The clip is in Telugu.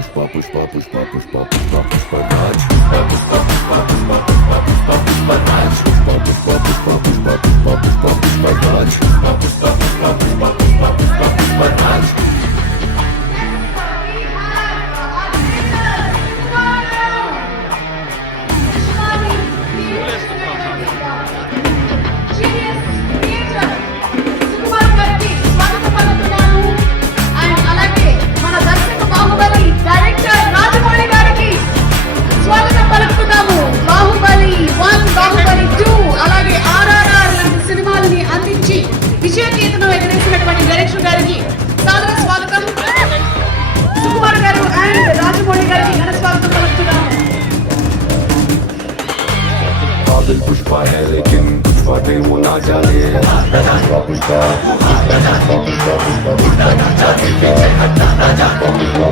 पुष्पा पुष्पा पुष्पा पुष्पा पुष्पा पुष्पराज पुष्पा पुष्पा पुष्पा पुष्पा पुष्पा पुष्पराज पुष्पा पुष्पा पुष्पा पुष्पा पुष्पा पुष्पा पुष्पराज पुष्पा पुष्पा पुष्पा पुष्पा पुष्पा पुष्पा पुष्पराज విజయకేతనం ఎగరేసినటువంటి డైరెక్టర్ గారికి సాదర స్వాగతం. సుకుమార్ గారు అండ్ రాజమౌళి గారికి ఘన స్వాగతం పలుకుతున్నాము. बादल पुष्पा है लेकिन पुष्पा पे वो ना जाने पुष्पा पुष्पा पुष्पा पुष्पा पुष्पा पुष्पा पुष्पा